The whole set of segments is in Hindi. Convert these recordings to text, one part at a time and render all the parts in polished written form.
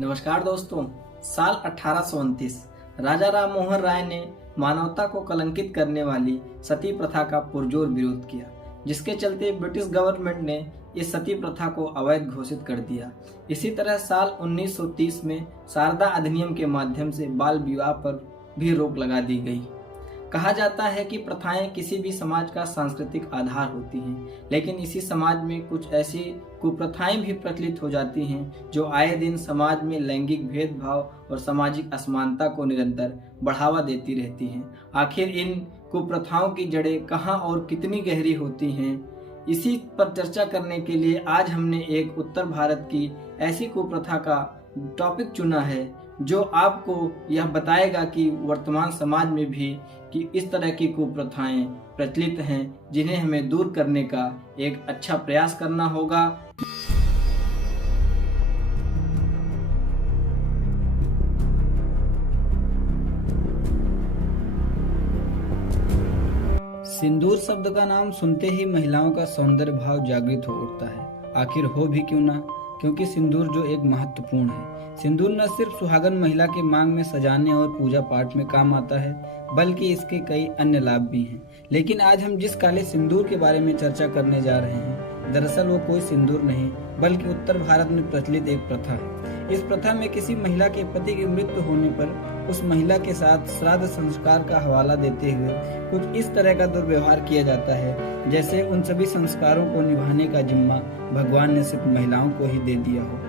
नमस्कार दोस्तों। साल 1829 राजा राम मोहन राय ने मानवता को कलंकित करने वाली सती प्रथा का पुरजोर विरोध किया, जिसके चलते ब्रिटिश गवर्नमेंट ने इस सती प्रथा को अवैध घोषित कर दिया। इसी तरह साल 1930 में शारदा अधिनियम के माध्यम से बाल विवाह पर भी रोक लगा दी गई। कहा जाता है कि प्रथाएं किसी भी समाज का सांस्कृतिक आधार होती हैं, लेकिन इसी समाज में कुछ ऐसी कुप्रथाएं भी प्रचलित हो जाती हैं जो आए दिन समाज में लैंगिक भेदभाव और सामाजिक असमानता को निरंतर बढ़ावा देती रहती हैं। आखिर इन कुप्रथाओं की जड़ें कहां और कितनी गहरी होती हैं, इसी पर चर्चा करने के लिए आज हमने एक उत्तर भारत की ऐसी कुप्रथा का टॉपिक चुना है जो आपको यह बताएगा कि वर्तमान समाज में भी कि इस तरह की कुप्रथाएं प्रचलित हैं, जिन्हें हमें दूर करने का एक अच्छा प्रयास करना होगा। सिंदूर शब्द का नाम सुनते ही महिलाओं का सौंदर्य भाव जागृत हो उठता है। आखिर हो भी क्यों ना, क्योंकि सिंदूर जो एक महत्वपूर्ण है। सिंदूर न सिर्फ सुहागन महिला के मांग में सजाने और पूजा पाठ में काम आता है, बल्कि इसके कई अन्य लाभ भी हैं। लेकिन आज हम जिस काले सिंदूर के बारे में चर्चा करने जा रहे हैं, दरअसल वो कोई सिंदूर नहीं, बल्कि उत्तर भारत में प्रचलित एक प्रथा है। इस प्रथा में किसी महिला के पति की मृत्यु होने पर उस महिला के साथ श्राद्ध संस्कार का हवाला देते हुए कुछ इस तरह का दुर्व्यवहार किया जाता है, जैसे उन सभी संस्कारों को निभाने का जिम्मा भगवान ने सिर्फ महिलाओं को ही दे दिया हो।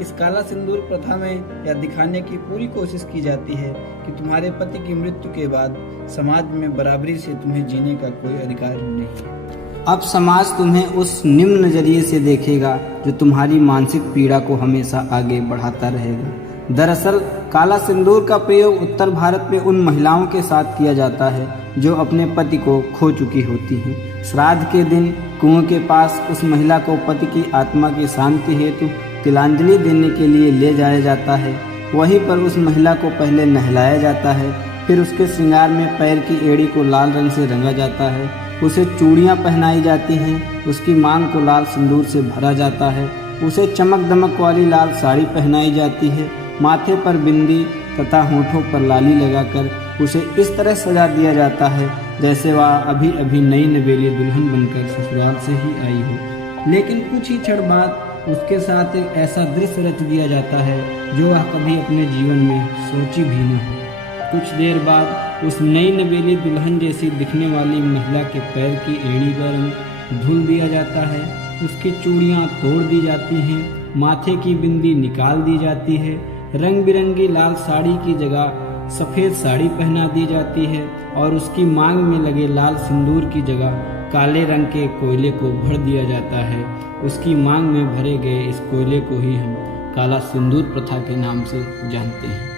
इस काला सिंदूर प्रथा में यह दिखाने की पूरी कोशिश की जाती है कि तुम्हारे पति की मृत्यु के बाद समाज में बराबरी से तुम्हें जीने का कोई अधिकार नहीं है। अब समाज तुम्हें उस निम्न नजरिए से देखेगा जो तुम्हारी मानसिक पीड़ा को हमेशा आगे बढ़ाता रहेगा। दरअसल काला सिंदूर का प्रयोग उत्तर भारत में उन महिलाओं के साथ किया जाता है जो अपने पति को खो चुकी होती हैं। श्राद्ध के दिन कुएं के पास उस महिला को पति की आत्मा की शांति हेतु तिलांजलि देने के लिए ले जाया जाता है। वहीं पर उस महिला को पहले नहलाया जाता है, फिर उसके श्रृंगार में पैर की एड़ी को लाल रंग से रंगा जाता है, उसे चूड़ियां पहनाई जाती हैं, उसकी मांग को लाल सिंदूर से भरा जाता है, उसे चमक दमक वाली लाल साड़ी पहनाई जाती है, माथे पर बिंदी तथा होठों पर लाली लगाकर उसे इस तरह सजा दिया जाता है जैसे वह अभी अभी नई नवेली दुल्हन बनकर ससुराल से ही आई हो। लेकिन कुछ ही क्षण बाद उसके साथ एक ऐसा दृश्य रच दिया जाता है जो वह कभी अपने जीवन में सोची भी न हो। कुछ देर बाद उस नई नवेली दुल्हन जैसी दिखने वाली महिला के पैर की एड़ी का रंग धुल दिया जाता है, उसकी चूड़ियां तोड़ दी जाती हैं, माथे की बिंदी निकाल दी जाती है, रंग बिरंगी लाल साड़ी की जगह सफ़ेद साड़ी पहना दी जाती है और उसकी मांग में लगे लाल सिंदूर की जगह काले रंग के कोयले को भर दिया जाता है। उसकी मांग में भरे गए इस कोयले को ही हम काला सिंदूर प्रथा के नाम से जानते हैं।